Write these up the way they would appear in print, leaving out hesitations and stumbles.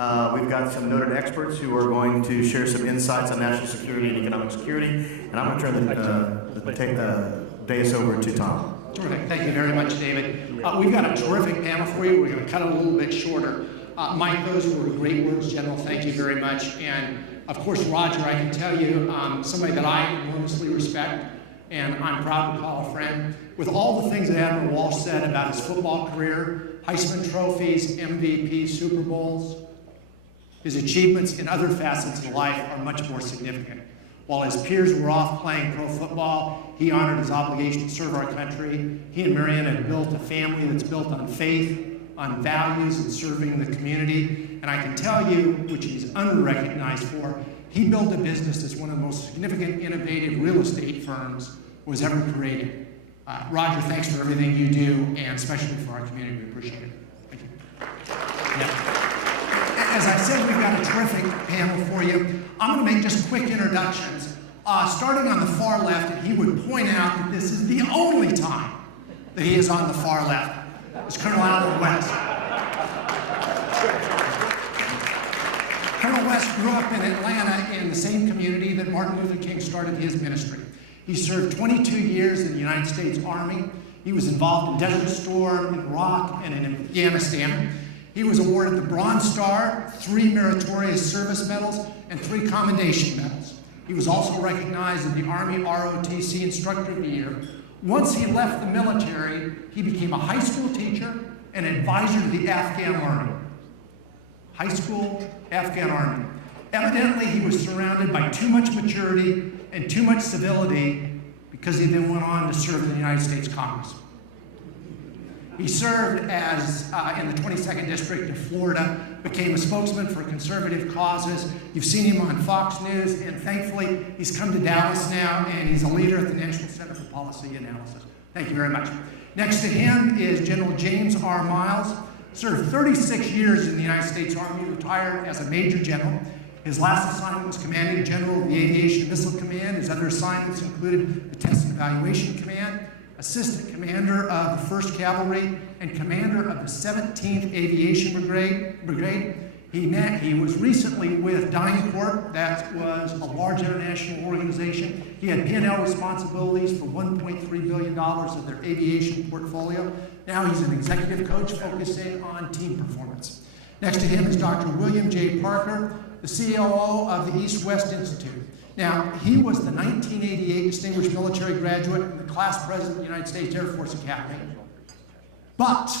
We've got some noted experts who are going to share some insights on national security and economic security. And I'm going to turn take the dais over to Tom. Terrific. Thank you very much, David. We've got a terrific panel for you. We're going to cut it a little bit shorter. Mike, those were great words, General. Thank you very much. And of course, Roger, I can tell you, somebody that I enormously respect and I'm proud to call a friend. With all the things that Admiral Walsh said about his football career, Heisman trophies, MVP, Super Bowls, his achievements in other facets of life are much more significant. While his peers were off playing pro football, he honored his obligation to serve our country. He and Marianne had built a family that's built on faith, on values, and serving the community. And I can tell you, which he's unrecognized for, he built a business that's one of the most significant, innovative real estate firms was ever created. Roger, thanks for everything you do, and especially for our community. We appreciate it. Thank you. Yeah. As I said, we've got a terrific panel for you. I'm going to make just quick introductions. Starting on the far left, and he would point out that this is the only time that he is on the far left. It's Colonel Allen West. Colonel West grew up in Atlanta in the same community that Martin Luther King started his ministry. He served 22 years in the United States Army. He was involved in Desert Storm, in Iraq, and in Afghanistan. He was awarded the Bronze Star, 3 Meritorious Service Medals, and 3 Commendation Medals. He was also recognized as the Army ROTC Instructor of the Year. Once he left the military, he became a high school teacher and advisor to the Afghan Army. High school, Afghan Army. Evidently, he was surrounded by too much maturity and too much civility because he then went on to serve in the United States Congress. He served as in the 22nd District of Florida, became a spokesman for conservative causes. You've seen him on Fox News, and thankfully, he's come to Dallas now, and he's a leader at the National Center for Policy Analysis. Thank you very much. Next to him is General James R. Miles, served 36 years in the United States Army, retired as a Major General. His last assignment was Commanding General of the Aviation Missile Command. His other assignments included the Test and Evaluation Command, Assistant Commander of the 1st Cavalry, and Commander of the 17th Aviation Brigade. He was recently with DynCorp. That was a large international organization. He had P&L responsibilities for $1.3 billion of their aviation portfolio. Now he's an executive coach focusing on team performance. Next to him is Dr. William J. Parker, the COO of the East-West Institute. Now, he was the 1988 Distinguished Military Graduate and the class president of the United States Air Force Academy. But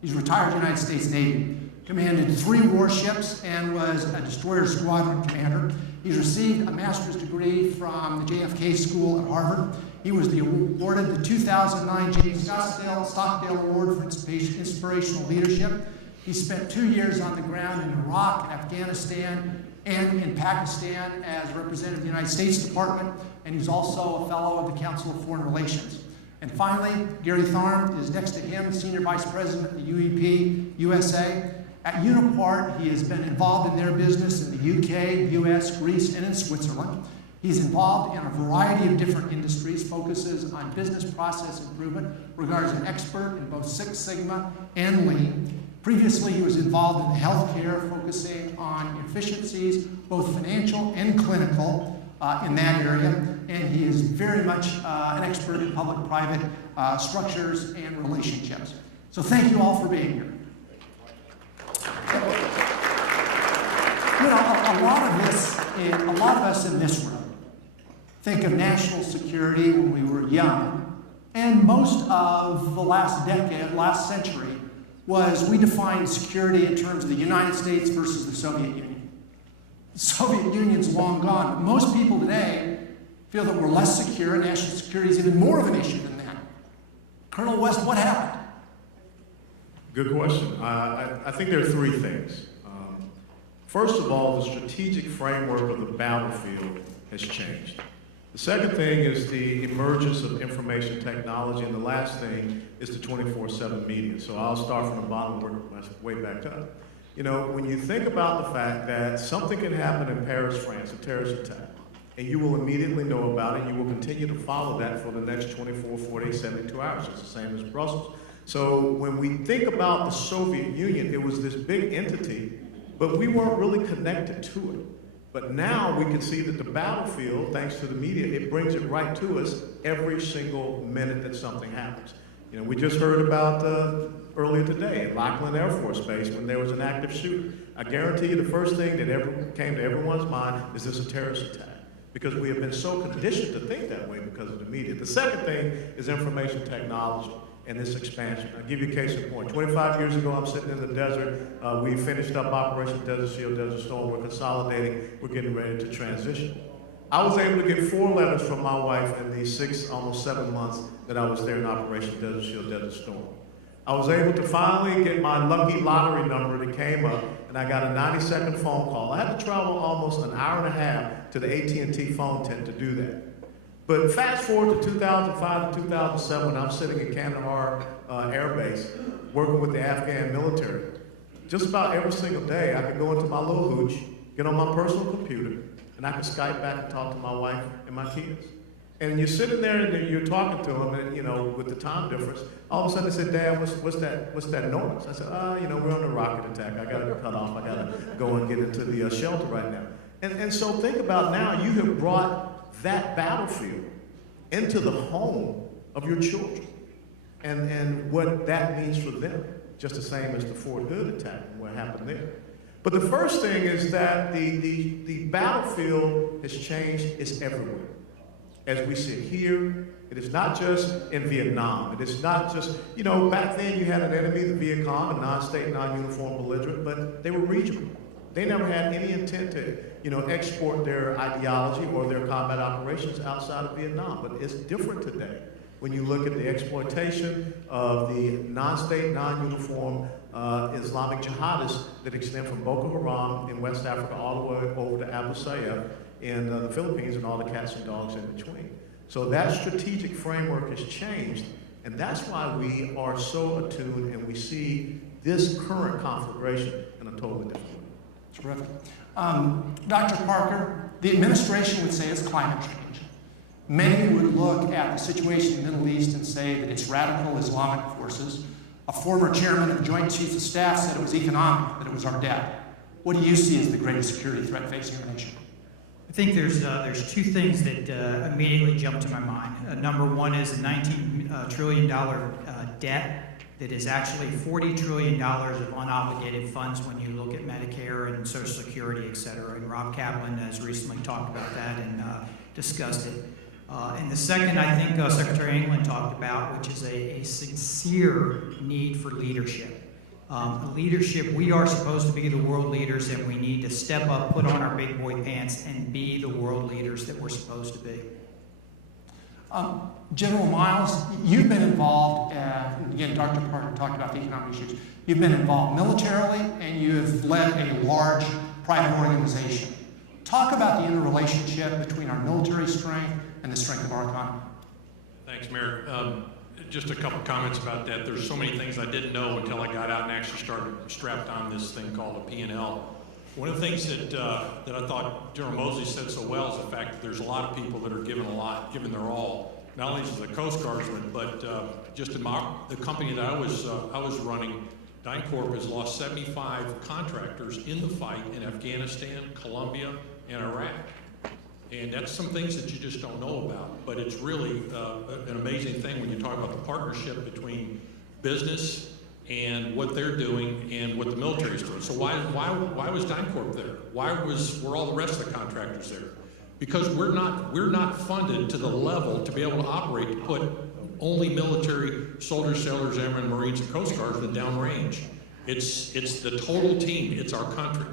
he's retired United States Navy, commanded 3 warships, and was a destroyer squadron commander. He's received a master's degree from the JFK School at Harvard. He was awarded the 2009 James Stockdale Award for Inspirational Leadership. He spent 2 years on the ground in Iraq, Afghanistan, and in Pakistan as representative of the United States Department, and he's also a fellow of the Council of Foreign Relations. And finally, Gary Tharm is next to him, Senior Vice President of the UEP USA. At Unipart, he has been involved in their business in the UK, US, Greece, and in Switzerland. He's involved in a variety of different industries, focuses on business process improvement, regards an expert in both Six Sigma and Lean. Previously, he was involved in healthcare, focusing on efficiencies, both financial and clinical, in that area. And he is very much an expert in public-private structures and relationships. So thank you all for being here. You know, a lot of us in this room think of national security when we were young, and most of the last decade, last century, was we defined security in terms of the United States versus the Soviet Union. The Soviet Union's long gone, but most people today feel that we're less secure, and national security is even more of an issue than that. Colonel West, what happened? Good question. I think there are 3 things. First of all, the strategic framework of the battlefield has changed. The second thing is the emergence of information technology, and the last thing is the 24/7 media. So I'll start from the bottom, work my way back up. You know, when you think about the fact that something can happen in Paris, France, a terrorist attack, and you will immediately know about it, and you will continue to follow that for the next 24, 48, 72 hours. It's the same as Brussels. So when we think about the Soviet Union, it was this big entity but we weren't really connected to it. But now we can see that the battlefield, thanks to the media, it brings it right to us every single minute that something happens. You know, we just heard about earlier today at Lackland Air Force Base when there was an active shooting. I guarantee you the first thing that ever came to everyone's mind is this a terrorist attack? Because we have been so conditioned to think that way because of the media. The second thing is information technology and this expansion. I'll give you a case in point. 25 years ago, I'm sitting in the desert. We finished up Operation Desert Shield, Desert Storm. We're consolidating. We're getting ready to transition. I was able to get 4 letters from my wife in the 6, almost 7 months that I was there in Operation Desert Shield, Desert Storm. I was able to finally get my lucky lottery number that came up, and I got a 90-second phone call. I had to travel almost an hour and a half to the AT&T phone tent to do that. But fast forward to 2005 to 2007, when I'm sitting at Kandahar Air Base, working with the Afghan military. Just about every single day, I could go into my little hooch, get on my personal computer, and I could Skype back and talk to my wife and my kids. And you're sitting there and you're talking to them, and you know, with the time difference, all of a sudden they said, "Dad, what's that noise?" I said, you know, we're under a rocket attack. I got to cut off. I got to go and get into the shelter right now. And so think about now, you have brought that battlefield into the home of your children, and what that means for them, just the same as the Fort Hood attack and what happened there. But the first thing is that the battlefield has changed. It's everywhere. As we sit here, it is not just in Vietnam. It is not just, you know, back then you had an enemy, the Viet Cong, a non-state, non-uniform belligerent, but they were regional. They never had any intent to, you know, export their ideology or their combat operations outside of Vietnam. But it's different today when you look at the exploitation of the non-state, non-uniform Islamic jihadists that extend from Boko Haram in West Africa all the way over to Abu Sayyaf in the Philippines and all the cats and dogs in between. So that strategic framework has changed, and that's why we are so attuned and we see this current conflagration in a totally different way. Terrific. Dr. Parker, the administration would say it's climate change. Many would look at the situation in the Middle East and say that it's radical Islamic forces. A former chairman of the Joint Chiefs of Staff said it was economic, that it was our debt. What do you see as the greatest security threat facing our nation? I think there's 2 things that immediately jump to my mind. Number one is a $19 trillion debt that is actually $40 trillion of unobligated funds when you look at Medicare and Social Security, et cetera. And Rob Kaplan has recently talked about that and discussed it. And the second, I think Secretary England talked about, which is a sincere need for leadership. Leadership, we are supposed to be the world leaders, and we need to step up, put on our big boy pants, and be the world leaders that we're supposed to be. General Miles, you've been involved, again, Dr. Parker talked about the economic issues. You've been involved militarily, and you have led a large private organization. Talk about the interrelationship between our military strength and the strength of our economy. Thanks, Mayor. Just a couple comments about that. There's so many things I didn't know until I got out and actually started strapped on this thing called a P&L. One of the things that I thought General Mosley said so well is the fact that there's a lot of people that are giving a lot, giving their all, not only as the Coast Guardsmen, but just in the company that I was running. DynCorp has lost 75 contractors in the fight in Afghanistan, Colombia, and Iraq. And that's some things that you just don't know about, but it's really an amazing thing when you talk about the partnership between business and what they're doing and what the military is doing. So why was DynCorp there? Were all the rest of the contractors there? Because we're not funded to the level to be able to operate to put only military soldiers, sailors, airmen, Marines, and Coast Guardsmen downrange. It's the total team. It's our country.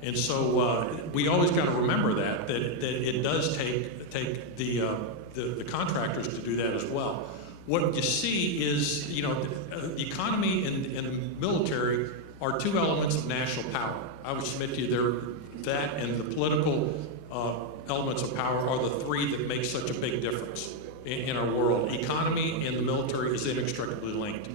And so we always got to remember that it does take the contractors to do that as well. What you see is, you know, the economy and the military are 2 elements of national power. I would submit to you that and the political elements of power are the 3 that make such a big difference in our world. Economy and the military is inextricably linked.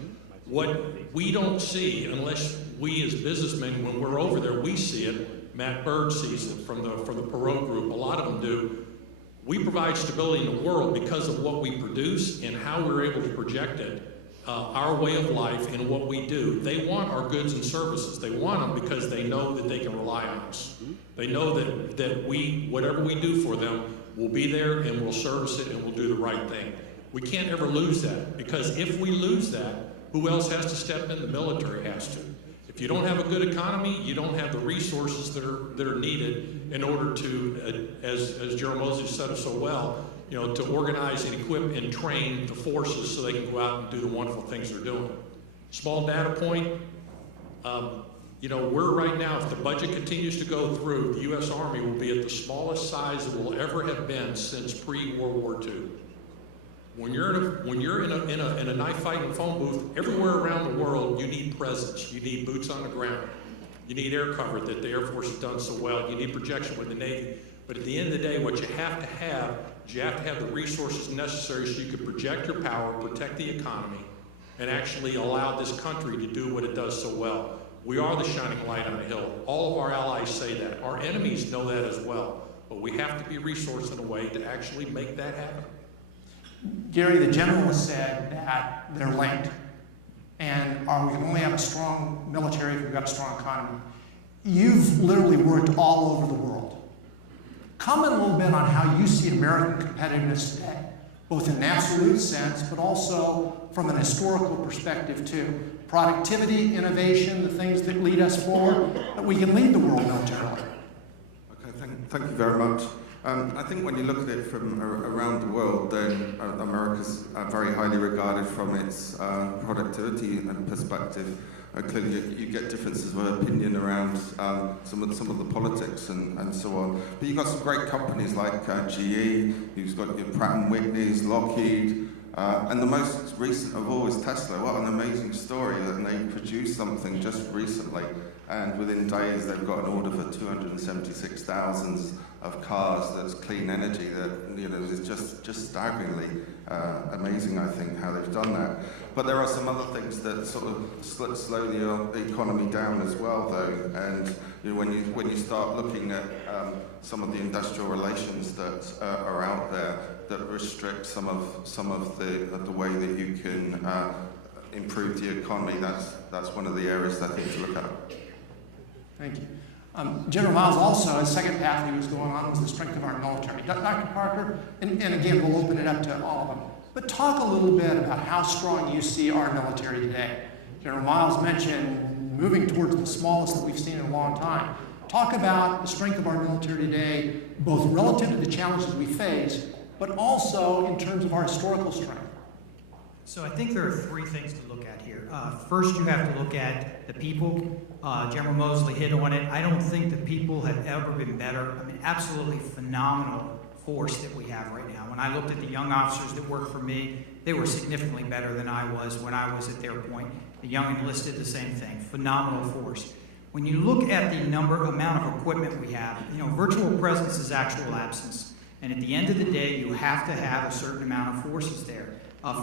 What we don't see, unless we as businessmen, when we're over there, we see it. Matt Bird sees it from the Perot Group. A lot of them do. We provide stability in the world because of what we produce and how we're able to project it our way of life and what we do. They want our goods and services. They want them because they know that they can rely on us. They know that we, whatever we do for them, will be there and we'll service it and we'll do the right thing. We can't ever lose that, because if we lose that, who else has to step in? The military has to. If you don't have a good economy, you don't have the resources that are needed in order to, as General Mosley said it so well, you know, to organize and equip and train the forces so they can go out and do the wonderful things they're doing. Small data point, you know, we're right now, if the budget continues to go through, the U.S. Army will be at the smallest size it will ever have been since pre-World War II. When you're in a knife fighting phone booth, everywhere around the world, you need presence. You need boots on the ground. You need air cover that the Air Force has done so well. You need projection with the Navy. But at the end of the day, what you have to have is you have to have the resources necessary so you can project your power, protect the economy, and actually allow this country to do what it does so well. We are the shining light on the hill. All of our allies say that. Our enemies know that as well. But we have to be resourced in a way to actually make that happen. Gary, the general has said that they're linked, and we can only have a strong military if we've got a strong economy. You've literally worked all over the world. Comment a little bit on how you see American competitiveness today, both in an absolute sense, but also from an historical perspective too. Productivity, innovation, the things that lead us forward, that we can lead the world militarily. Okay, thank you very much. I think when you look at it from around the world, then America's very highly regarded from its productivity and perspective. Clearly, you get differences of opinion around some of the politics and so on. But you've got some great companies like GE. You've got your Pratt & Whitney's, Lockheed, and the most recent of all is Tesla. What an amazing story! And they produced something just recently, and within days they've got an order for 276,000 of cars that's clean energy. That, you know, is just staggeringly amazing. I think how they've done that. But there are some other things that sort of slow the economy down as well, though. And you know, when you start looking at some of the industrial relations that are out there that restrict some of the way that you can improve the economy, that's one of the areas that I think to look at. Thank you. General Miles also, his second path he was going on was the strength of our military. Dr. Parker, and again, we'll open it up to all of them, but talk a little bit about how strong you see our military today. General Miles mentioned moving towards the smallest that we've seen in a long time. Talk about the strength of our military today, both relative to the challenges we face, but also in terms of our historical strength. So I think there are three things to look at here. First, you have to look at the people. General Mosley hit on it. I don't think the people have ever been better. I mean, absolutely phenomenal force that we have right now. When I looked at the young officers that work for me, they were significantly better than I was when I was at their point. The young enlisted, the same thing. Phenomenal force. When you look at the amount of equipment we have, you know, virtual presence is actual absence. And at the end of the day, you have to have a certain amount of forces there.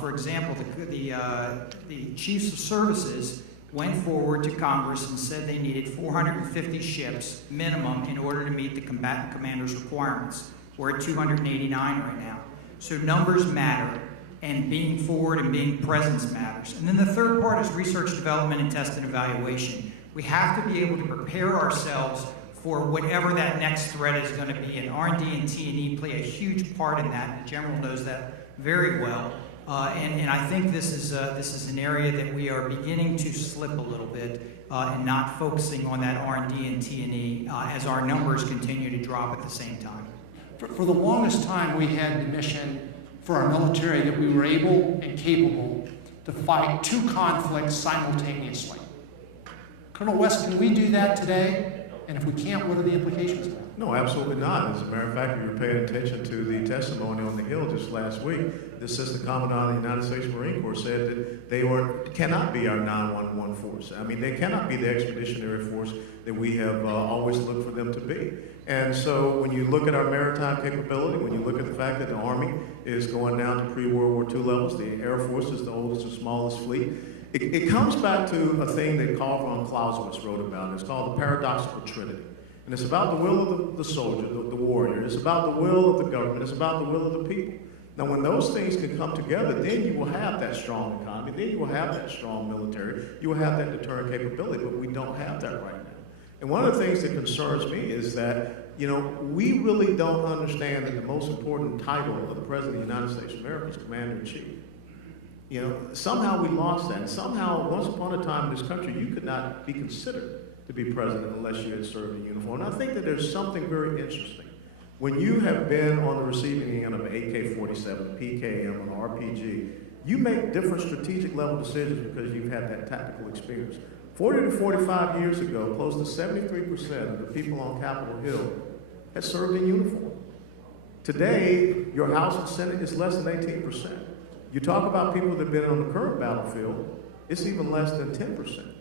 For example, the chiefs of services went forward to Congress and said they needed 450 ships minimum in order to meet the combatant commander's requirements. We're at 289 right now. So numbers matter, and being forward and being presence matters. And then the third part is research, development, and test and evaluation. We have to be able to prepare ourselves for whatever that next threat is going to be, and R&D and T&E play a huge part in that. The General knows that very well. And I think this is an area that we are beginning to slip a little bit and not focusing on that R&D and T&E as our numbers continue to drop at the same time. For the longest time, we had the mission for our military that we were able and capable to fight two conflicts simultaneously. Colonel West, can we do that today? And if we can't, what are the implications of that? No, absolutely not. As a matter of fact, if you were paying attention to the testimony on the Hill just last week, the Assistant Commandant of the United States Marine Corps said that they cannot be our 911 force. I mean, they cannot be the expeditionary force that we have always looked for them to be. And so when you look at our maritime capability, when you look at the fact that the Army is going down to pre-World War II levels, the Air Force is the oldest and smallest fleet, it comes back to a thing that Karl von Clausewitz wrote about. It's called the paradoxical trinity. And it's about the will of the soldier, the warrior. It's about the will of the government. It's about the will of the people. Now, when those things can come together, then you will have that strong economy, then you will have that strong military, you will have that deterrent capability, but we don't have that right now. And one of the things that concerns me is that, we really don't understand that the most important title of the President of the United States of America is Commander-in-Chief. Somehow we lost that. And somehow, once upon a time in this country, you could not be considered to be president unless you had served in uniform. And I think that there's something very interesting. When you have been on the receiving end of an AK-47, PKM, an RPG, you make different strategic level decisions because you've had that tactical experience. 40 to 45 years ago, close to 73% of the people on Capitol Hill had served in uniform. Today, your House and Senate is less than 18%. You talk about people that have been on the current battlefield, it's even less than 10%.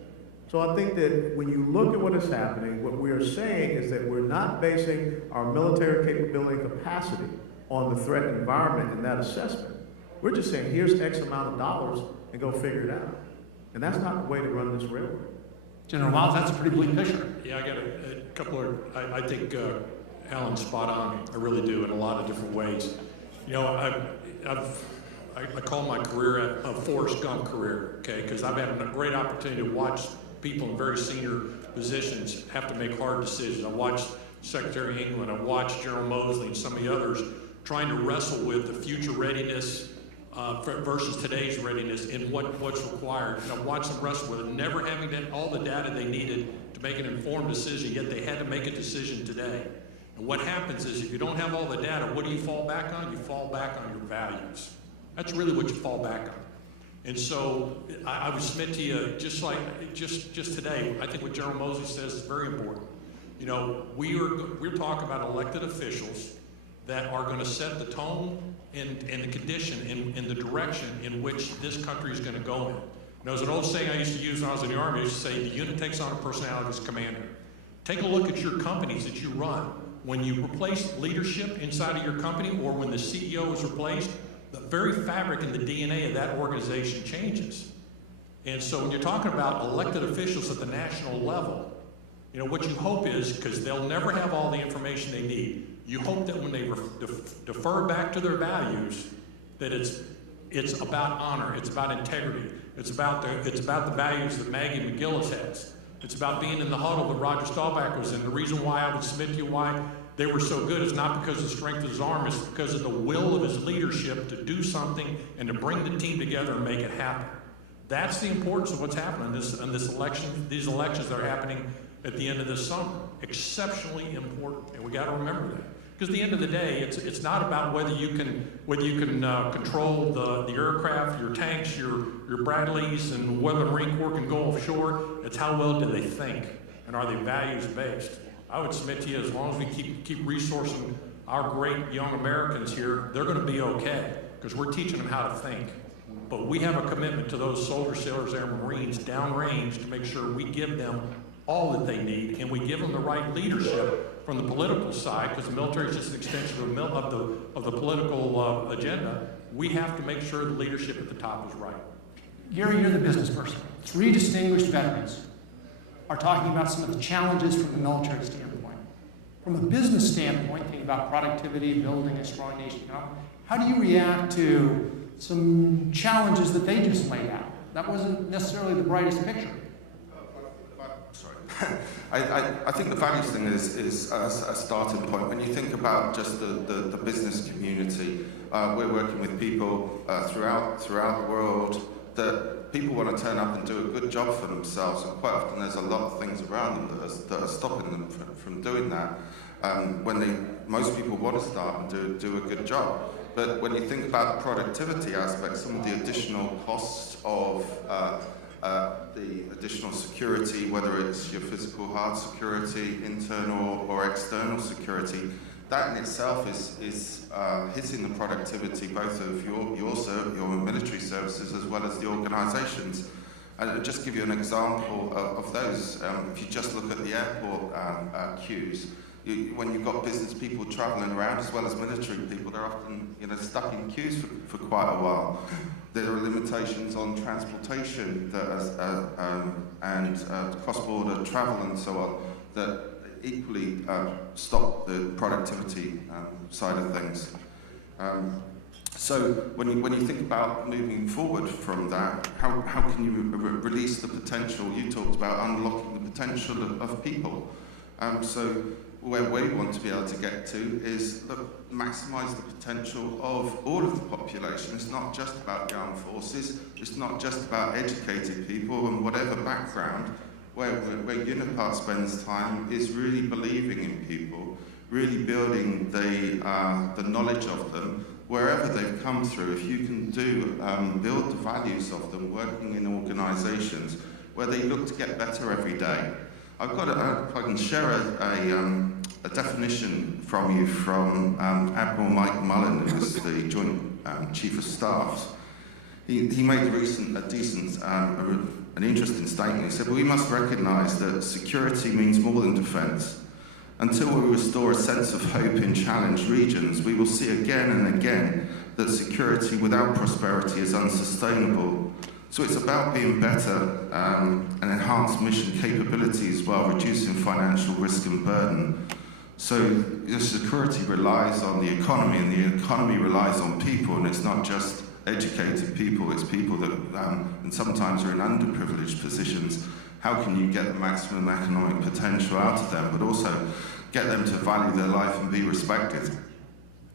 So I think that when you look at what is happening, what we are saying is that we're not basing our military capability and capacity on the threat environment and that assessment. We're just saying, here's X amount of dollars and go figure it out. And that's not the way to run this railroad. General Miles, that's a pretty bleak picture. Yeah, I got a couple of, I think Alan's spot on. I really do in a lot of different ways. I call my career a Forrest Gump career, okay? Because I've had a great opportunity to watch people in very senior positions have to make hard decisions. I watched Secretary England, I watched General Mosley and some of the others trying to wrestle with the future readiness versus today's readiness and what's required. And I watched them wrestle with it, never having all the data they needed to make an informed decision, yet they had to make a decision today. And what happens is if you don't have all the data, what do you fall back on? You fall back on your values. That's really what you fall back on. And so I would submit to you, just today, I think what General Mosley says is very important. We're talking about elected officials that are going to set the tone and the condition and the direction in which this country is going to go in. There's an old saying I used to use when I was in the Army. I used to say, the unit takes on a personality as commander. Take a look at your companies that you run. When you replace leadership inside of your company or when the CEO is replaced, the very fabric and the DNA of that organization changes. And so when you're talking about elected officials at the national level, what you hope is, because they'll never have all the information they need, you hope that when they defer back to their values, that it's about honor, it's about integrity, it's about the values that Maggie McGillis has. It's about being in the huddle that Roger Staubach was in. The reason why I would submit to you why they were so good is not because of the strength of his arm, it's because of the will of his leadership to do something and to bring the team together and make it happen. That's the importance of what's happening in this election, these elections that are happening at the end of this summer. Exceptionally important, and we got to remember that. Because at the end of the day, it's not about whether you can control the aircraft, your tanks, your Bradleys, and whether the Marine Corps can go offshore. It's how well do they think, and are they values based? I would submit to you, as long as we keep resourcing our great young Americans here, they're going to be okay because we're teaching them how to think. But we have a commitment to those soldiers, sailors, and Marines downrange to make sure we give them all that they need, and we give them the right leadership from the political side, because the military is just an extension of the political agenda. We have to make sure the leadership at the top is right. Gary, you're the business person. 3 distinguished veterans are talking about some of the challenges from the military standpoint. From a business standpoint, thinking about productivity, building a strong nation, how do you react to some challenges that they just laid out? That wasn't necessarily the brightest picture. I think the values thing is a starting point. When you think about just the business community, we're working with people throughout the world that people want to turn up and do a good job for themselves, and quite often there's a lot of things around them that are stopping them from doing that. Most people want to start and do a good job. But when you think about the productivity aspect, some of the additional costs of the additional security, whether it's your physical hard security, internal or external security, that in itself is hitting the productivity both of your military services as well as the organisations. And I'll just give you an example of those. If you just look at the airport queues, when you've got business people travelling around as well as military people, they're often stuck in queues for quite a while. There are limitations on transportation and cross-border travel and so on that equally stop the productivity side of things. So when you think about moving forward from that, how can you release the potential? You talked about unlocking the potential of people. So where we want to be able to get to is maximise the potential of all of the population. It's not just about the armed forces, it's not just about educated people and whatever background. Where Unipart spends time is really believing in people, really building the knowledge of them, wherever they've come through. If you can build the values of them, working in organisations where they look to get better every day. If I can share a definition from you from Admiral Mike Mullen, who was the Joint Chief of Staff. He made an interesting statement. He said, well, we must recognise that security means more than defence. Until we restore a sense of hope in challenged regions, we will see again and again that security without prosperity is unsustainable. So it's about being better and enhance mission capabilities while reducing financial risk and burden. So security relies on the economy, and the economy relies on people, and it's not just educated people, it's people that and sometimes are in underprivileged positions. How can you get the maximum economic potential out of them, but also get them to value their life and be respected?